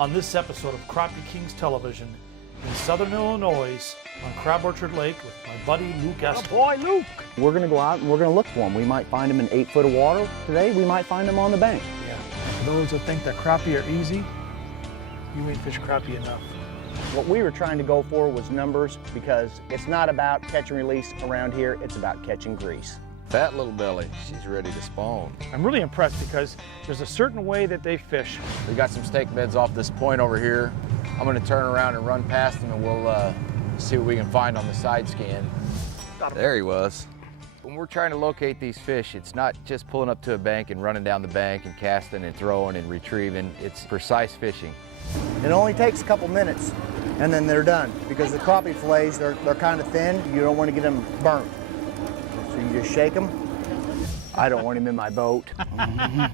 on this episode of Crappie Kings Television in southern Illinois on Crab Orchard Lake with my buddy Luke Estel. Oh boy, Luke! We're going to go out and we're going to look for them. We might find them in 8 foot of water today. We might find them on the bank. Yeah. For those that think that crappie are easy, you ain't fished crappie enough. What we were trying to go for was numbers, because it's not about catch and release around here, it's about catching grease. Fat little belly, she's ready to spawn. I'm really impressed because there's a certain way that they fish. We got some stake beds off this point over here. I'm gonna turn around and run past them and we'll see what we can find on the side scan. There he was. When we're trying to locate these fish, it's not just pulling up to a bank and running down the bank and casting and throwing and retrieving. It's precise fishing. It only takes a couple minutes and then they're done, because the crappie fillets, they're kind of thin. You don't want to get them burnt. So you just shake them. I don't want him in my boat. I'm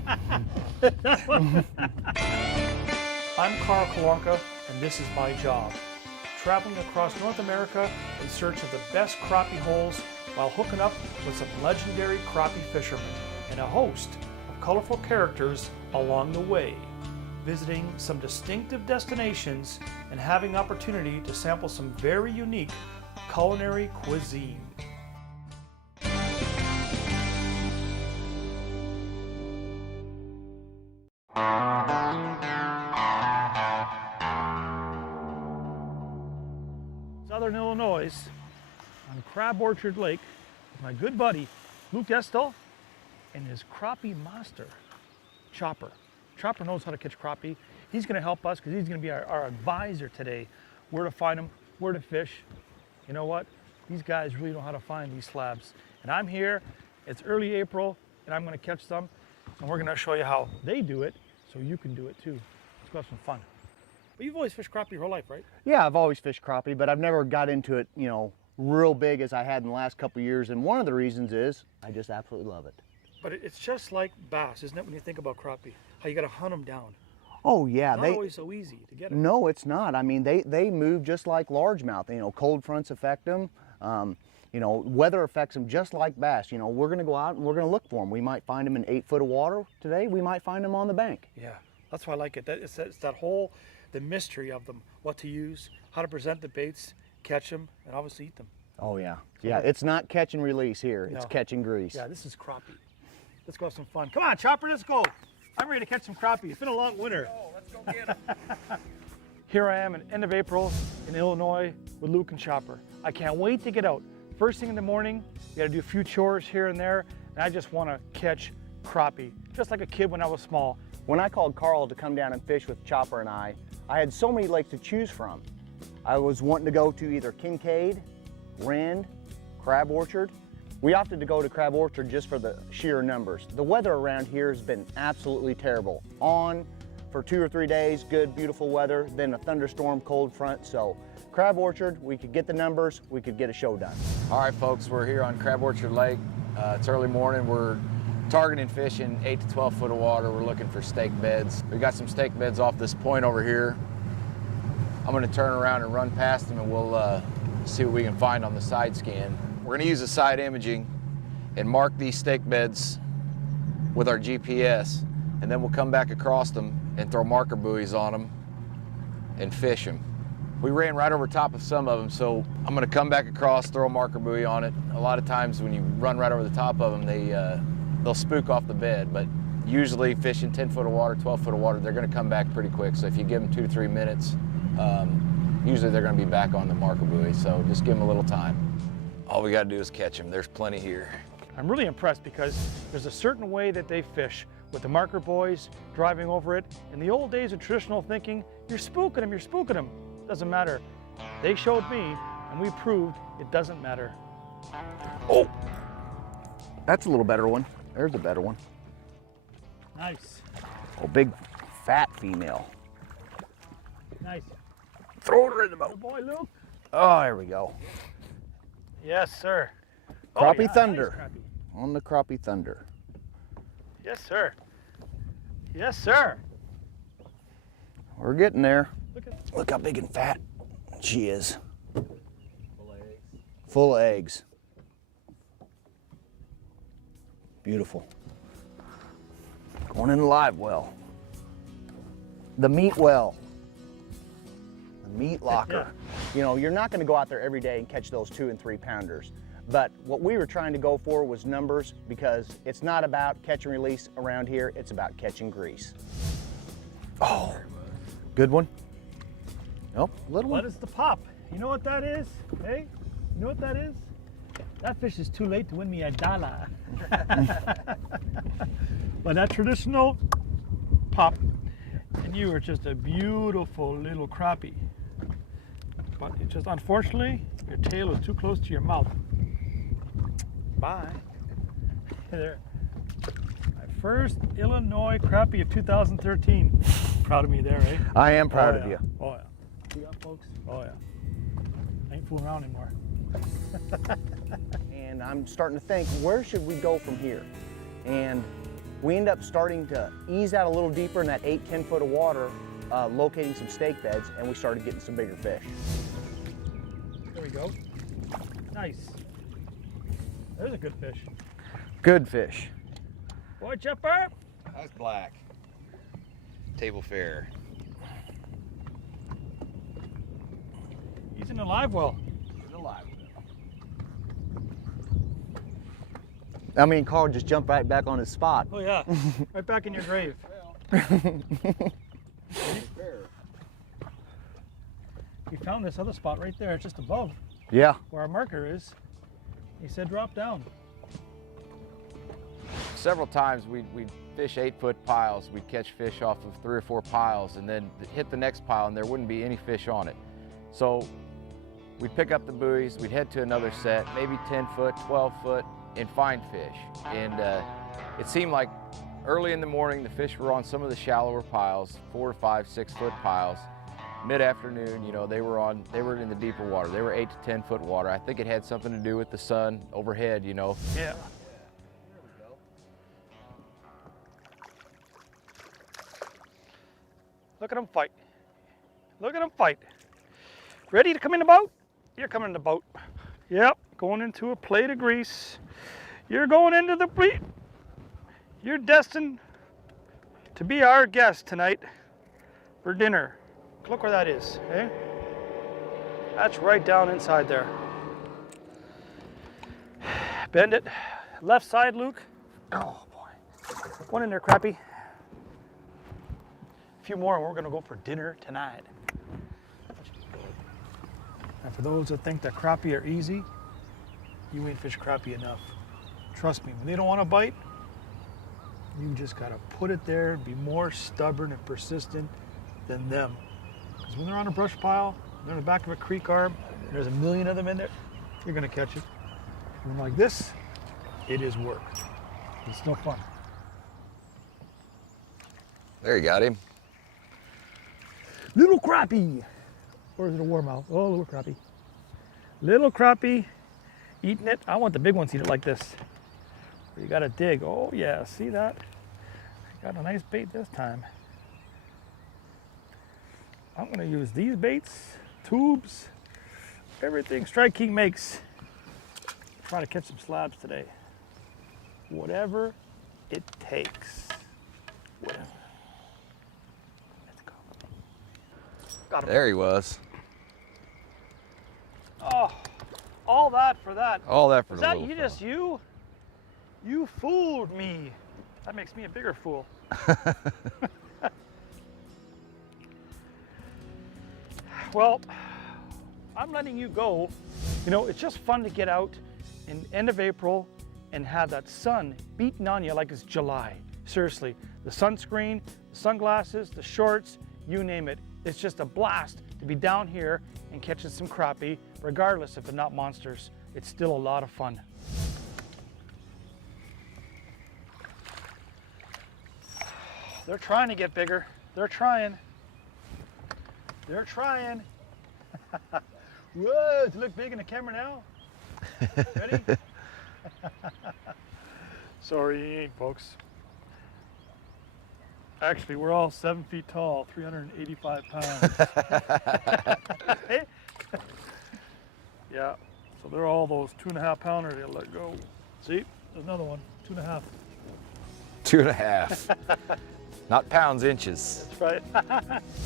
Karl Kalonka, and this is my job. Traveling across North America in search of the best crappie holes while hooking up with some legendary crappie fishermen and a host of colorful characters along the way, visiting some distinctive destinations and having opportunity to sample some very unique culinary cuisine. Southern Illinois on Crab Orchard Lake with my good buddy Luke Estel and his crappie master, Chopper. Chopper knows how to catch crappie. He's going to help us because he's going to be our advisor today. Where to find them, where to fish. You know what? These guys really know how to find these slabs. And I'm here, it's early April, and I'm going to catch some. And we're going to show you how they do it so you can do it too. Let's go have some fun. But you've always fished crappie your whole life, right? Yeah, I've always fished crappie, but I've never got into it, you know, real big as I had in the last couple of years. And one of the reasons is I just absolutely love it. But it's just like bass, isn't it, when you think about crappie? How you got to hunt them down. Oh yeah, Not always so easy to get them. No, it's not. I mean, they move just like largemouth. You know, cold fronts affect them. You know, weather affects them just like bass. You know, we're going to go out and we're going to look for them. We might find them in 8 foot of water today. We might find them on the bank. Yeah, that's why I like it. It's that whole, the mystery of them, what to use, how to present the baits, catch them, and obviously eat them. Oh yeah, yeah. It's not catch and release here. It's No. catching grease. Yeah, this is crappie. Let's go have some fun. Come on, Chopper, let's go. I'm ready to catch some crappie. It's been a long winter. Oh, let's go get him. Here I am at end of April in Illinois with Luke and Chopper. I can't wait to get out. First thing in the morning, you gotta do a few chores here and there, and I just wanna catch crappie, just like a kid when I was small. When I called Carl to come down and fish with Chopper and I had so many lakes to choose from. I was wanting to go to either Kincaid, Rend, Crab Orchard. We opted to go to Crab Orchard just for the sheer numbers. The weather around here has been absolutely terrible. On for 2 or 3 days, good, beautiful weather, then a thunderstorm, cold front. So Crab Orchard, we could get the numbers, we could get a show done. All right, folks, we're here on Crab Orchard Lake. It's early morning. We're targeting fish in 8 to 12 foot of water. We're looking for stake beds. We got some stake beds off this point over here. I'm gonna turn around and run past them and we'll see what we can find on the side scan. We're gonna use the side imaging and mark these stake beds with our GPS, and then we'll come back across them and throw marker buoys on them and fish them. We ran right over top of some of them, so I'm gonna come back across, throw a marker buoy on it. A lot of times when you run right over the top of them, they'll spook off the bed, but usually fishing 10 foot of water, 12 foot of water, they're gonna come back pretty quick. So if you give them 2 to 3 minutes, usually they're gonna be back on the marker buoy, so just give them a little time. All we gotta do is catch them. There's plenty here. I'm really impressed because there's a certain way that they fish with the marker buoys, driving over it. In the old days of traditional thinking, you're spooking them, you're spooking them. Doesn't matter. They showed me, and we proved it doesn't matter. Oh, that's a little better one. There's a better one. Nice, Oh, big fat female. nice. Throw her in the boat. Good boy, Luke. Oh, there we go. Yes, sir. Crappie yeah, Thunder. nice crappie. On the Crappie Thunder. Yes, sir. Yes, sir. We're getting there. Look how big and fat she is. Full of eggs. Beautiful. Going in the live well. The meat well. meat locker. You know, you're not going to go out there every day and catch those 2 and 3 pounders. But what we were trying to go for was numbers, because it's not about catch and release around here, it's about catching grease. Oh, good one. Nope, little one. What is the pop? You know what that is? Hey, you know what that is? That fish is too late to win me a dollar. But that traditional pop, and you are just a beautiful little crappie. But it just, unfortunately, your tail is too close to your mouth. Bye. There. My first Illinois crappie of 2013. Proud of me there, eh? I am proud of you. Oh yeah. See that, folks? Oh yeah. I ain't fooling around anymore. And I'm starting to think, where should we go from here? And we end up starting to ease out a little deeper in that 8-10 foot of water, locating some stake beds, and we started getting some bigger fish. There we go. Nice. There's a good fish. Good fish. Boy, chipper. That's black. Table fare. He's in the live well. He's alive. I mean, Carl just jumped right back on his spot. Oh yeah, right back in your grave. He found this other spot right there, just above Yeah. where our marker is. He said drop down. Several times we'd fish 8-foot piles. We'd catch fish off of 3 or 4 piles and then hit the next pile and there wouldn't be any fish on it. So we'd pick up the buoys, we'd head to another set, maybe 10 foot, 12 foot, and find fish. And it seemed like early in the morning the fish were on some of the shallower piles, 4 to 5, 6 foot piles. Mid-afternoon, you know, they were in the deeper water. They were 8 to 10 foot water. I think it had something to do with the sun overhead, you know. Yeah. Look at him fight. Look at him fight. Ready to come in the boat? You're coming in the boat. Yep, going into a plate of grease. You're going into the plate. You're destined to be our guest tonight for dinner. Look where that is, eh? That's right down inside there. Bend it. Left side, Luke. Oh boy. One in there, crappie. A few more and we're gonna go for dinner tonight. And for those that think that crappie are easy, you ain't fished crappie enough. Trust me, when they don't want to bite, you just gotta put it there and be more stubborn and persistent than them. Because when they're on a brush pile, they're in the back of a creek arm, and there's a million of them in there, you're gonna catch it. And like this, it is work. It's no fun. There you got him. Little crappie. Or is it a warmouth? Oh, little crappie. Little crappie eating it. I want the big ones to eat it like this. You gotta dig. Oh yeah, see that? Got a nice bait this time. I'm gonna use these baits, tubes, everything Strike King makes. Try to catch some slabs today. Whatever it takes. Whatever. Let's go. Got him. There he was. Oh, all that for that. All that for Was the that little you fella. just you? You fooled me. That makes me a bigger fool. Well, I'm letting you go. You know, it's just fun to get out in end of April and have that sun beating on you like it's July. Seriously, the sunscreen, the sunglasses, the shorts, you name it. It's just a blast to be down here and catching some crappie, regardless if they're not monsters. It's still a lot of fun. They're trying to get bigger. They're trying. They're trying. Whoa, does it look big in the camera now? Ready? Sorry, he ain't, folks. Actually, we're all 7 feet tall, 385 pounds. Yeah, so they're all those 2.5 pounders they let go. See, there's another one, 2.5. 2.5. Not pounds, inches. Right.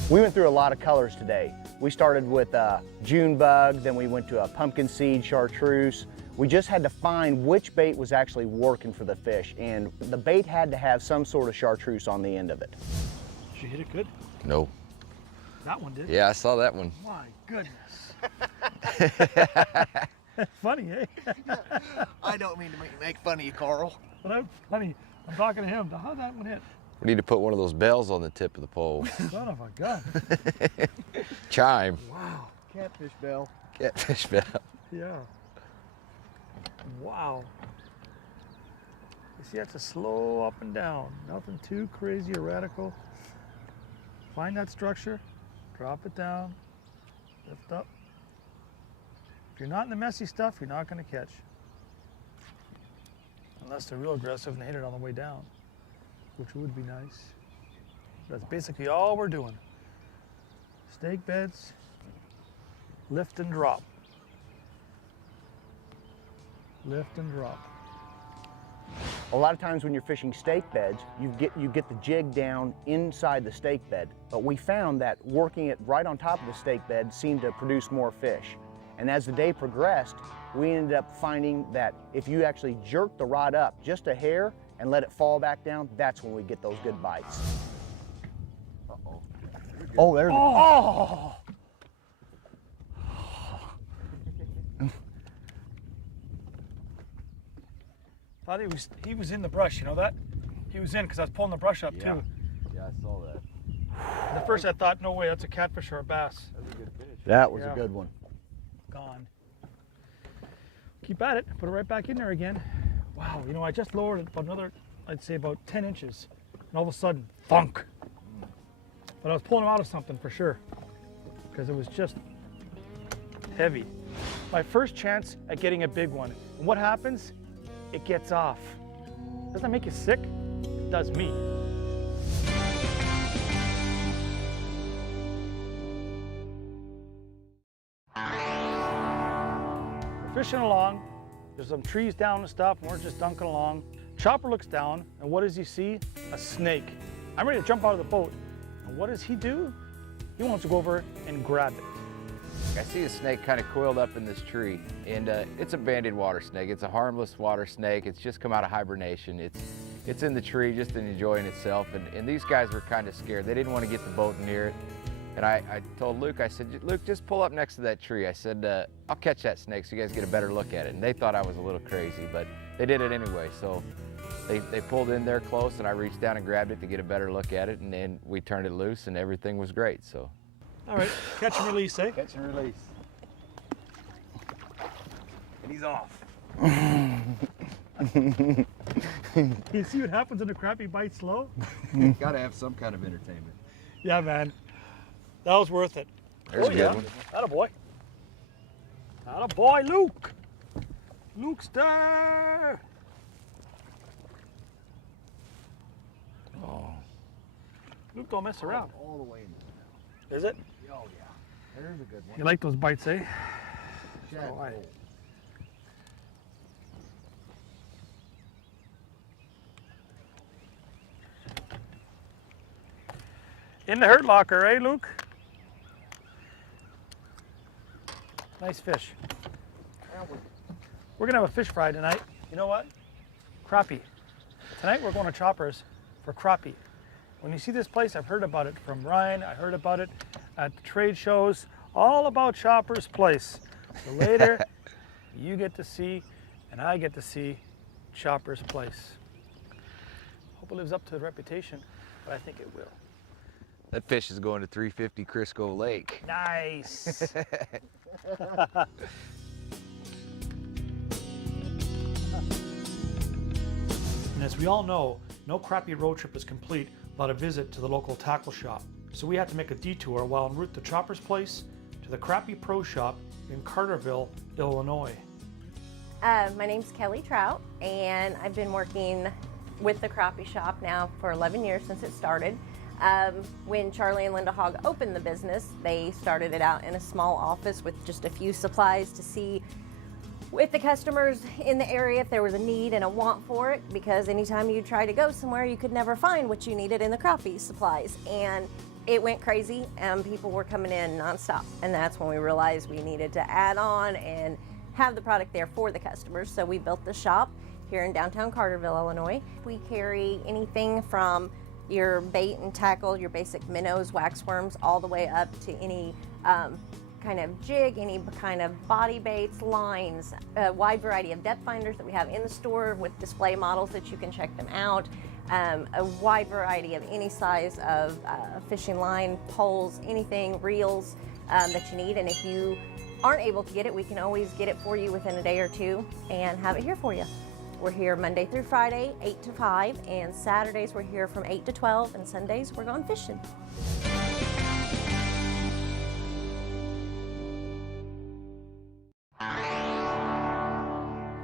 We went through a lot of colors today. We started with June bug, then we went to a pumpkin seed chartreuse. We just had to find which bait was actually working for the fish, and the bait had to have some sort of chartreuse on the end of it. Did you hit it good? No. That one did. Yeah, I saw that one. My goodness. Funny, eh? I don't mean to make fun of you, Carl. But I'm talking to him. How'd that one hit? We need to put one of those bells on the tip of the pole. Son of a gun. Chime. Wow. Catfish bell. Catfish bell. Yeah. Wow. You see, that's a slow up and down. Nothing too crazy or radical. Find that structure, drop it down, lift up. If you're not in the messy stuff, you're not going to catch. Unless they're real aggressive and hit it on the way down, which would be nice. That's basically all we're doing. Snake beds, lift and drop. Lift and drop. A lot of times when you're fishing stake beds, you get the jig down inside the stake bed. But we found that working it right on top of the stake bed seemed to produce more fish. And as the day progressed, we ended up finding that if you actually jerk the rod up just a hair and let it fall back down, that's when we get those good bites. Uh-oh. Oh, there's Oh! Thought he was in the brush, you know that? He was in because I was pulling the brush up too. Yeah, I saw that. And at first I thought, no way, that's a catfish or a bass. That was a good fish. That was Yeah. a good one. Gone. Keep at it, put it right back in there again. Wow, you know, I just lowered it about another, I'd say about 10 inches. And all of a sudden, thunk. But I was pulling him out of something for sure, because it was just heavy. My first chance at getting a big one. And what happens? It gets off. Doesn't that make you sick? It does me. We're fishing along. There's some trees down and stuff, and we're just dunking along. Chopper looks down, and what does he see? A snake. I'm ready to jump out of the boat. And what does he do? He wants to go over and grab it. I see a snake kind of coiled up in this tree, and it's a banded water snake. It's a harmless water snake. It's just come out of hibernation. It's in the tree just enjoying itself, and these guys were kind of scared. They didn't want to get the boat near it. And I told Luke, I said, Luke, just pull up next to that tree. I said, I'll catch that snake so you guys get a better look at it. And they thought I was a little crazy, but they did it anyway. So they pulled in there close, and I reached down and grabbed it to get a better look at it, and then we turned it loose, and everything was great. So. All right, catch and release, eh? Catch and release. And he's off. You see what happens when a crappie bites slow? Gotta have some kind of entertainment. Yeah, man. That was worth it. There's a good one. Attaboy. Attaboy, Luke. Lukester. Oh. Luke don't mess around. All the way in there. Is it? Oh yeah, there's a good one. You like those bites, eh? Shad I- pole. In the hurt locker, eh, Luke? Nice fish. We're gonna have a fish fry tonight. You know what? Crappie. Tonight we're going to Choppers for crappie. When you see this place, I've heard about it from Ryan. I heard about it at the trade shows. All about Choppers Place. So later, you get to see, and I get to see Choppers Place. Hope it lives up to the reputation, but I think it will. That fish is going to 350 Crisco Lake. Nice. And as we all know, no crappie road trip is complete without a visit to the local tackle shop. So we had to make a detour while en route to Chopper's Place to the Crappie Pro Shop in Carterville, Illinois. My name's Kelly Trout, and I've been working with the crappie shop now for 11 years since it started. When Charlie and Linda Hogg opened the business, they started it out in a small office with just a few supplies to see with the customers in the area if there was a need and a want for it, because anytime you try to go somewhere, you could never find what you needed in the crappie supplies. And it went crazy and people were coming in nonstop. And that's when we realized we needed to add on and have the product there for the customers. So we built the shop here in downtown Carterville, Illinois. We carry anything from your bait and tackle, your basic minnows, waxworms, all the way up to any kind of jig, any kind of body baits, lines, a wide variety of depth finders that we have in the store with display models that you can check them out, a wide variety of any size of fishing line, poles, anything, reels that you need. And if you aren't able to get it, we can always get it for you within a day or two and have it here for you. We're here Monday through Friday, 8 to 5, and Saturdays we're here from 8 to 12, and Sundays we're going fishing.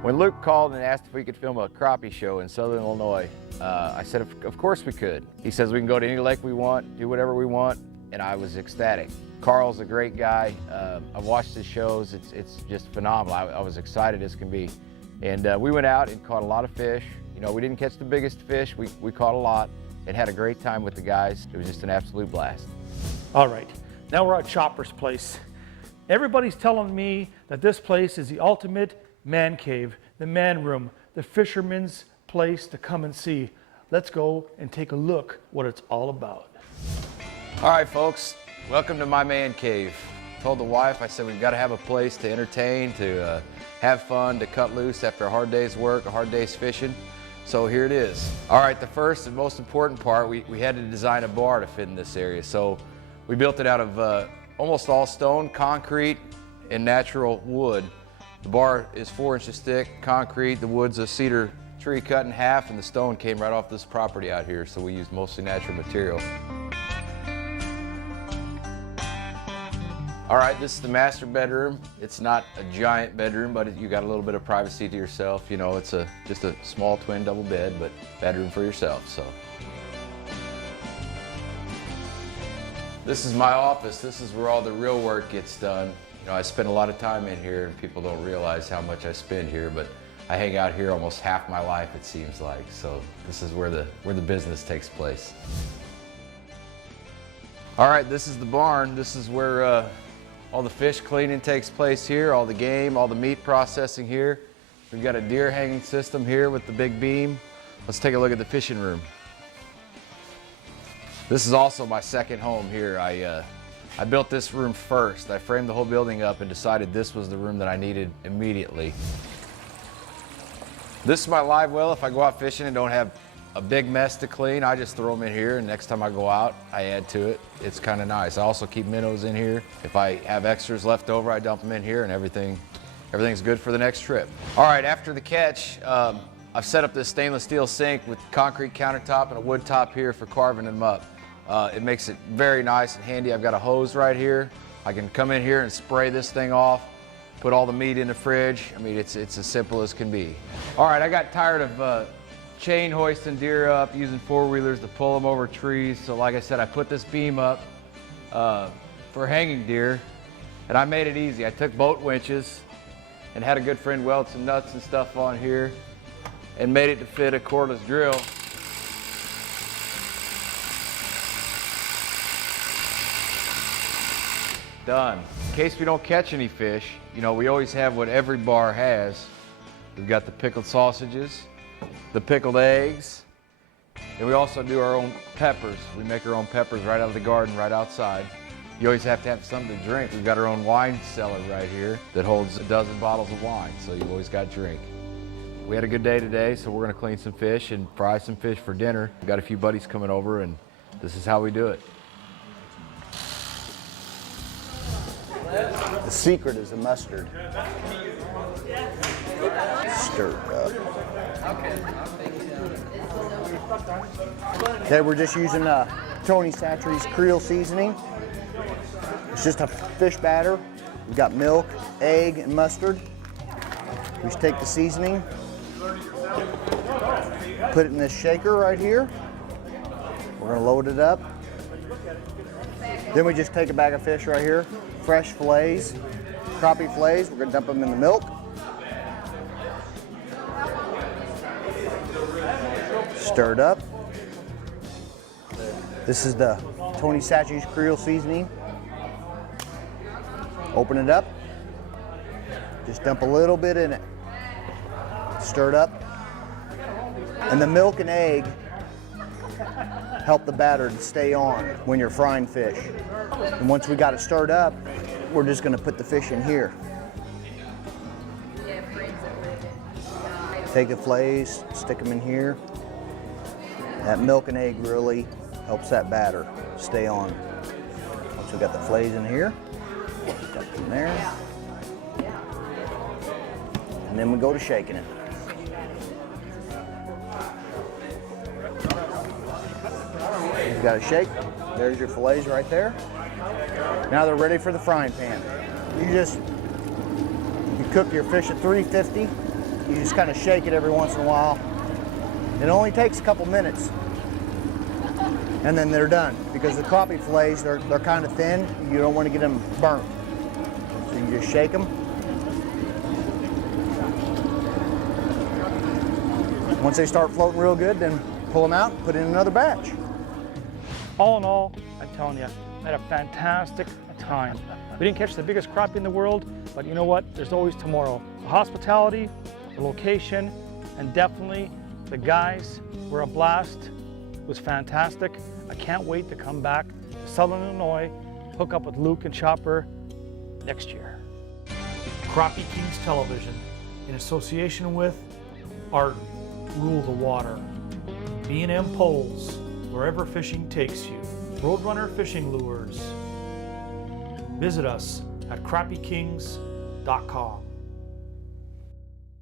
When Luke called and asked if we could film a crappie show in Southern Illinois, I said, of course we could. He says we can go to any lake we want, do whatever we want, and I was ecstatic. Karl's a great guy. I've watched his shows. It's just phenomenal. I was excited as can be. And we went out and caught a lot of fish. You know, we didn't catch the biggest fish. We caught a lot and had a great time with the guys. It was just an absolute blast. All right, now we're at Chopper's place. Everybody's telling me that this place is the ultimate man cave, the man room, the fisherman's place to come and see. Let's go and take a look what it's all about. All right, folks, welcome to my man cave. I told the wife, I said, we've got to have a place to entertain, to have fun, to cut loose after a hard day's work, a hard day's fishing. So here it is. All right, the first and most important part, we had to design a bar to fit in this area. So we built it out of almost all stone, concrete, and natural wood. The bar is 4 inches thick, concrete, the wood's a cedar tree cut in half, and the stone came right off this property out here, so we used mostly natural material. All right, this is the master bedroom. It's not a giant bedroom, but you got a little bit of privacy to yourself. You know, it's just a small twin double bed, but bedroom for yourself, so. This is my office. This is where all the real work gets done. You know, I spend a lot of time in here, and people don't realize how much I spend here, but I hang out here almost half my life, it seems like. So this is where the business takes place. All right, this is the barn. This is where all the fish cleaning takes place here, all the game, all the meat processing here. We've got a deer hanging system here with the big beam. Let's take a look at the fishing room. This is also my second home here. I built this room first. I framed the whole building up and decided this was the room that I needed immediately. This is my live well. If I go out fishing and don't have a big mess to clean, I just throw them in here, and next time I go out, I add to it. It's kind of nice. I also keep minnows in here. If I have extras left over, I dump them in here, and everything's good for the next trip. All right, after the catch, I've set up this stainless steel sink with concrete countertop and a wood top here for carving them up. It makes it very nice and handy. I've got a hose right here. I can come in here and spray this thing off, put all the meat in the fridge. I mean, it's as simple as can be. All right, I got tired of chain hoisting deer up, using four-wheelers to pull them over trees. So like I said, I put this beam up for hanging deer, and I made it easy. I took boat winches and had a good friend weld some nuts and stuff on here and made it to fit a cordless drill. Done. In case we don't catch any fish, you know, we always have what every bar has. We've got the pickled sausages, the pickled eggs, and we also do our own peppers. We make our own peppers right out of the garden, right outside. You always have to have something to drink. We've got our own wine cellar right here that holds a dozen bottles of wine, so you've always got drink. We had a good day today, so we're gonna clean some fish and fry some fish for dinner. We've got a few buddies coming over, and this is how we do it. The secret is the mustard. Stir it up. Okay, we're just using Tony Satchery's Creole seasoning. It's just a fish batter. We've got milk, egg, and mustard. We just take the seasoning, put it in this shaker right here. We're gonna load it up. Then we just take a bag of fish right here, fresh fillets, crappie fillets. We're gonna dump them in the milk. Stir it up. This is the Tony Chachere's Creole seasoning. Open it up. Just dump a little bit in it. Stir it up. And the milk and egg help the batter to stay on when you're frying fish. And once we got it stirred up, we're just gonna put the fish in here. Take the fillets, stick them in here. That milk and egg really helps that batter stay on. Once we got the fillets in here, got them there. And then we go to shaking it. You got to shake. There's your fillets right there. Now they're ready for the frying pan. You cook your fish at 350. You just kind of shake it every once in a while. It only takes a couple minutes, and then they're done. Because the crappie fillets, they're kind of thin. You don't want to get them burnt. So you just shake them. Once they start floating real good, then pull them out and put in another batch. All in all, I'm telling you, I had a fantastic time. We didn't catch the biggest crappie in the world, but you know what? There's always tomorrow. The hospitality, the location, and definitely the guys were a blast. It was fantastic. I can't wait to come back to Southern Illinois, hook up with Luke and Chopper next year. Crappie Kings Television, in association with Arden, Rule the Water, B&M Poles, wherever fishing takes you, Roadrunner Fishing Lures. Visit us at crappiekings.com.